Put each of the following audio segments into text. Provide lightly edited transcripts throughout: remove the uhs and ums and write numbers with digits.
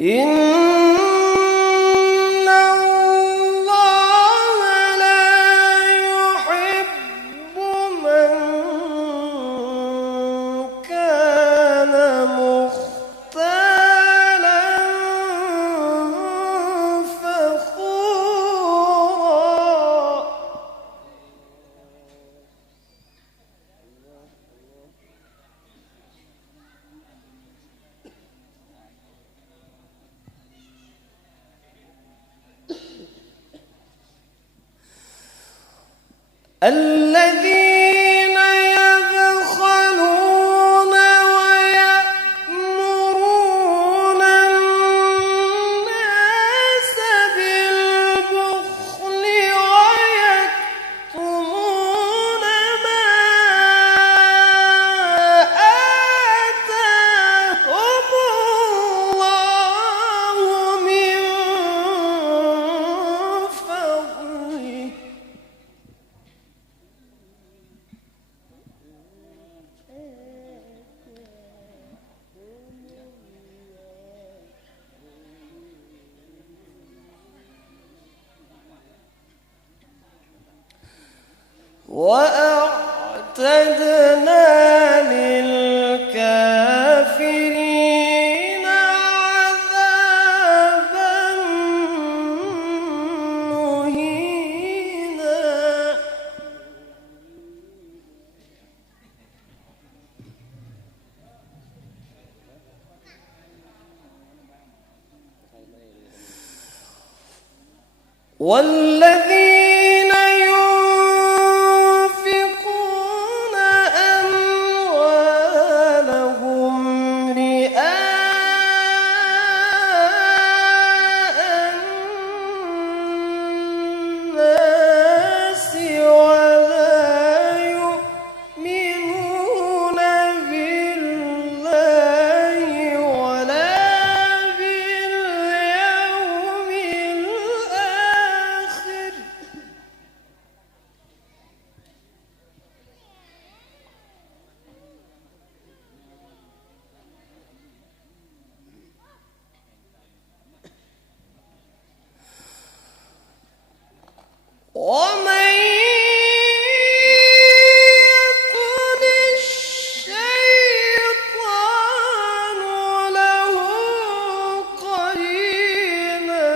إن الله لا يحب من كان مختالا فخورا. الذين يبخلون ويأمرون الناس بالبخل ويكتمون ما آتاهم الله من فضله. وأعتدنا للكافرين عذابا مهينا. والذين ينفقون أموالهم رئاء الناس ولا يؤمنون بالله ولا باليوم الآخر ومن يكن الشيطان له قرينا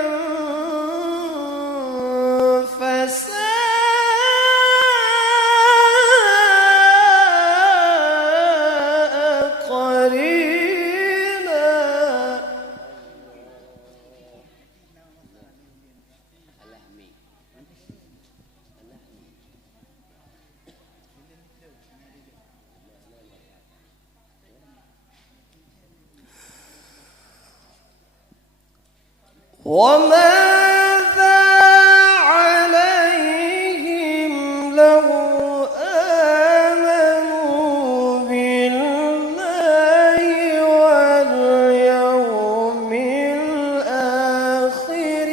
فساء قرينا. وماذا عليهم لو آمنوا بالله واليوم الآخر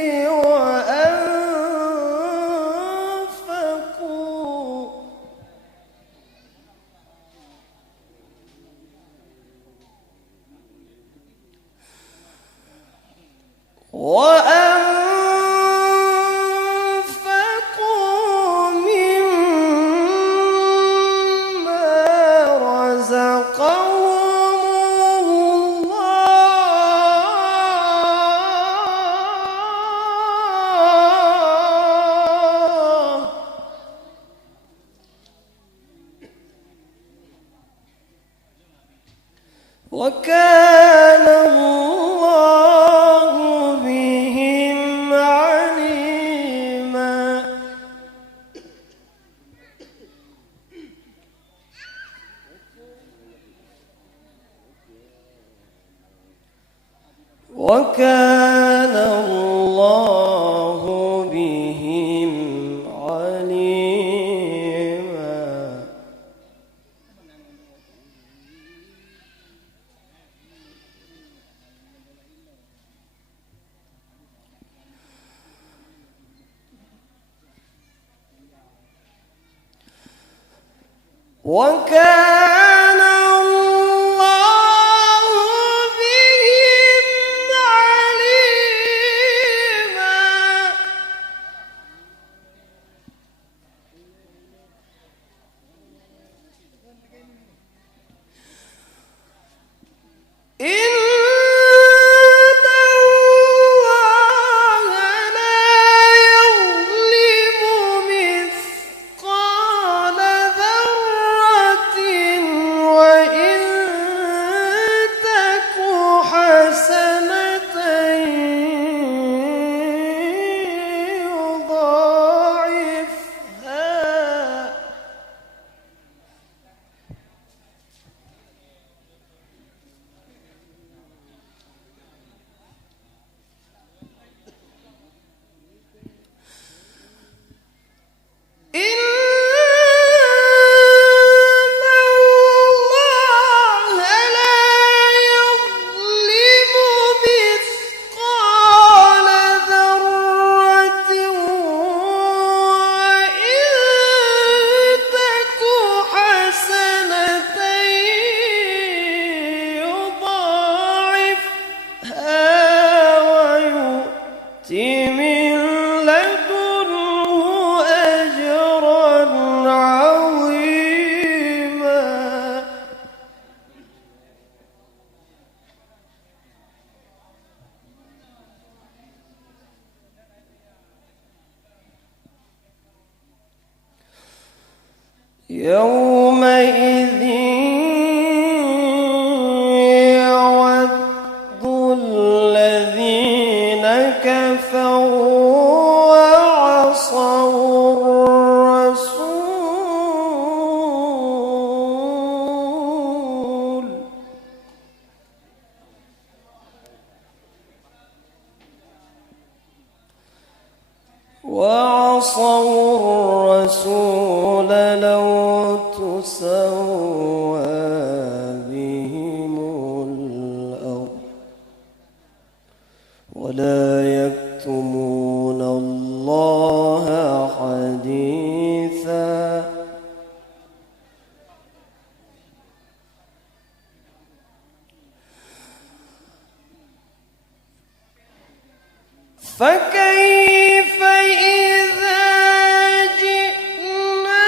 وأنفقوا مما رزقهم الله وكان الله بهم عليما. وكان الله بهم عليما. وكان الله بهم عليما. يومئذ يود الذين كفروا وعصوا الرسول لو تسوى بهم الأرض ولا يكتمون الله حديثا فكيف إذا جئنا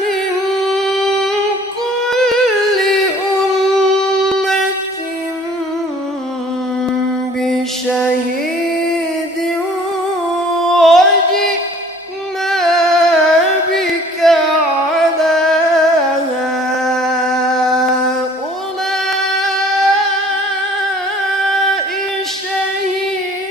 من كل أمة بشهيد وجئنا بك على هؤلاء شهيدا.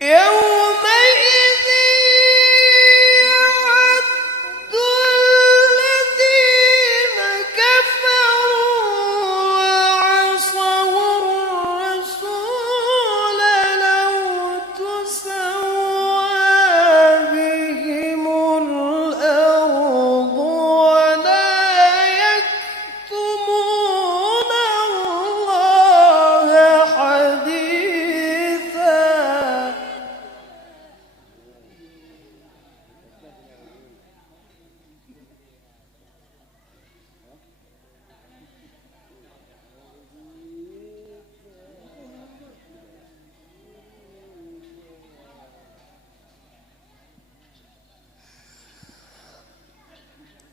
يومئذ يود الذين كفروا وعصوا الرسول لو تسوى بهم الأرض ولا يكتمون الله حديثا.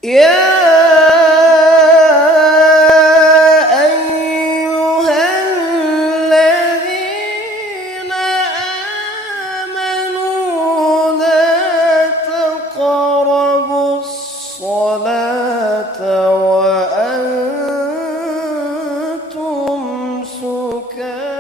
يا أيها الذين آمنوا لا تقربوا الصلاة وأنتم سكارى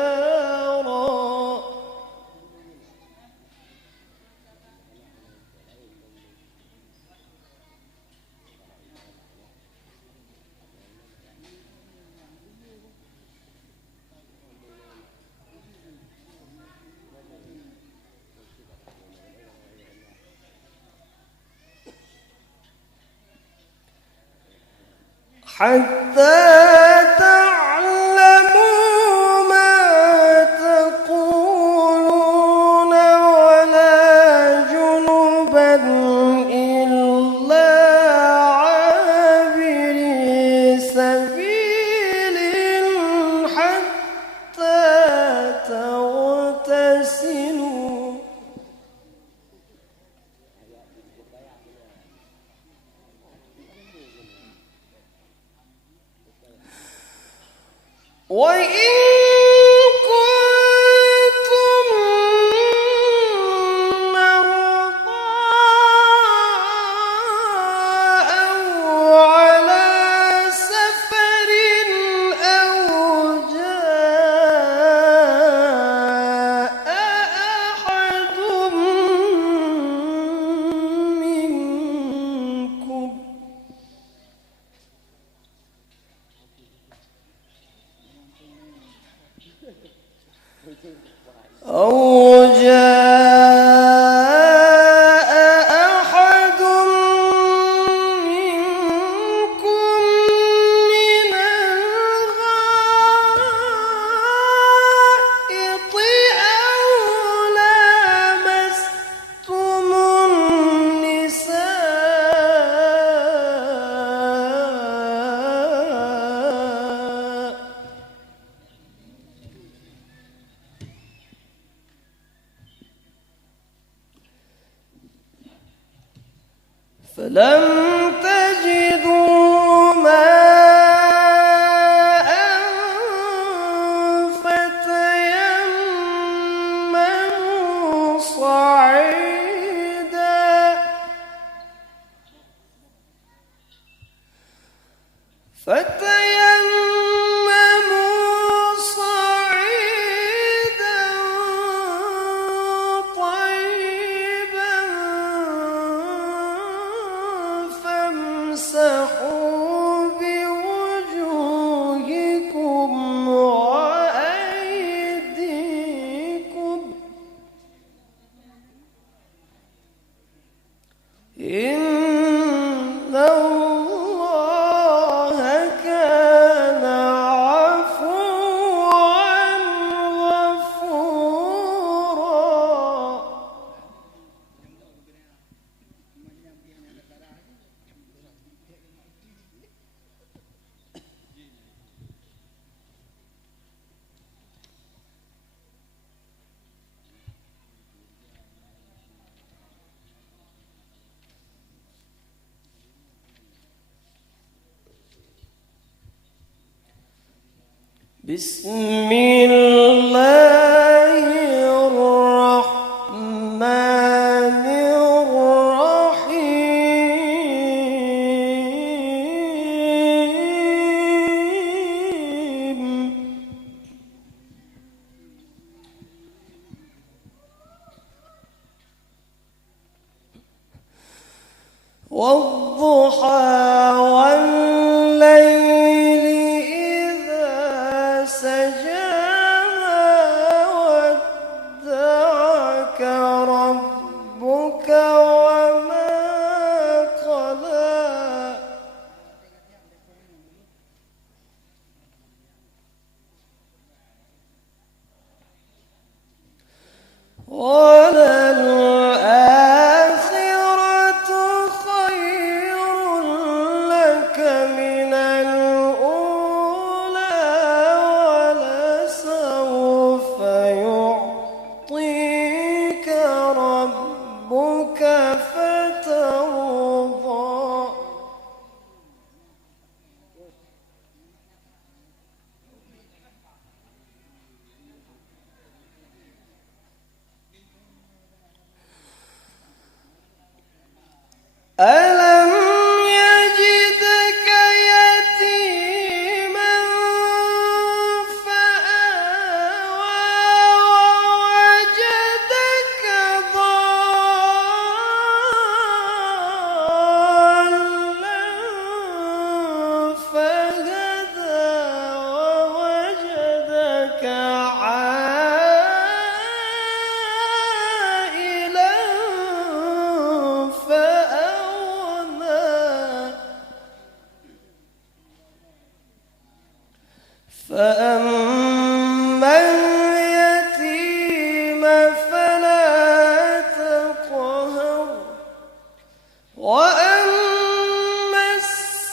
حتى تعلموا ما تقولون ولا جنبا إلا عابري سبيل حتى تغتسلوا وإن كنتم مرضى أو على سفر أو جاء أحد منكم أو جاء أحد منكم من الغائط أو لامستم النساء فلم تجدوا ماء فتيمموا صعيدا طيبا فامسحوا بوجوهكم وأيديكم إن الله كان عفوا غفورا. بسم الله الرحمن الرحيم. والضحى والليل إذا سجى ما ودعك ربك وما قلى وللآخرة خير لك من الأولى ولسوف يعطيك ربك فترضى. ألم يجدك يتيما فآوى ووجدك ضالا فهدى ووجدك عائلا فأما اليتيم فلا تقهر وأما السائل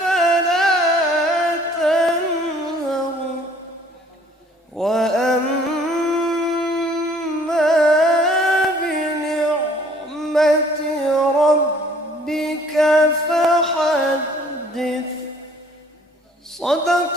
فلا تنهر وأما ربك فحدث. صدق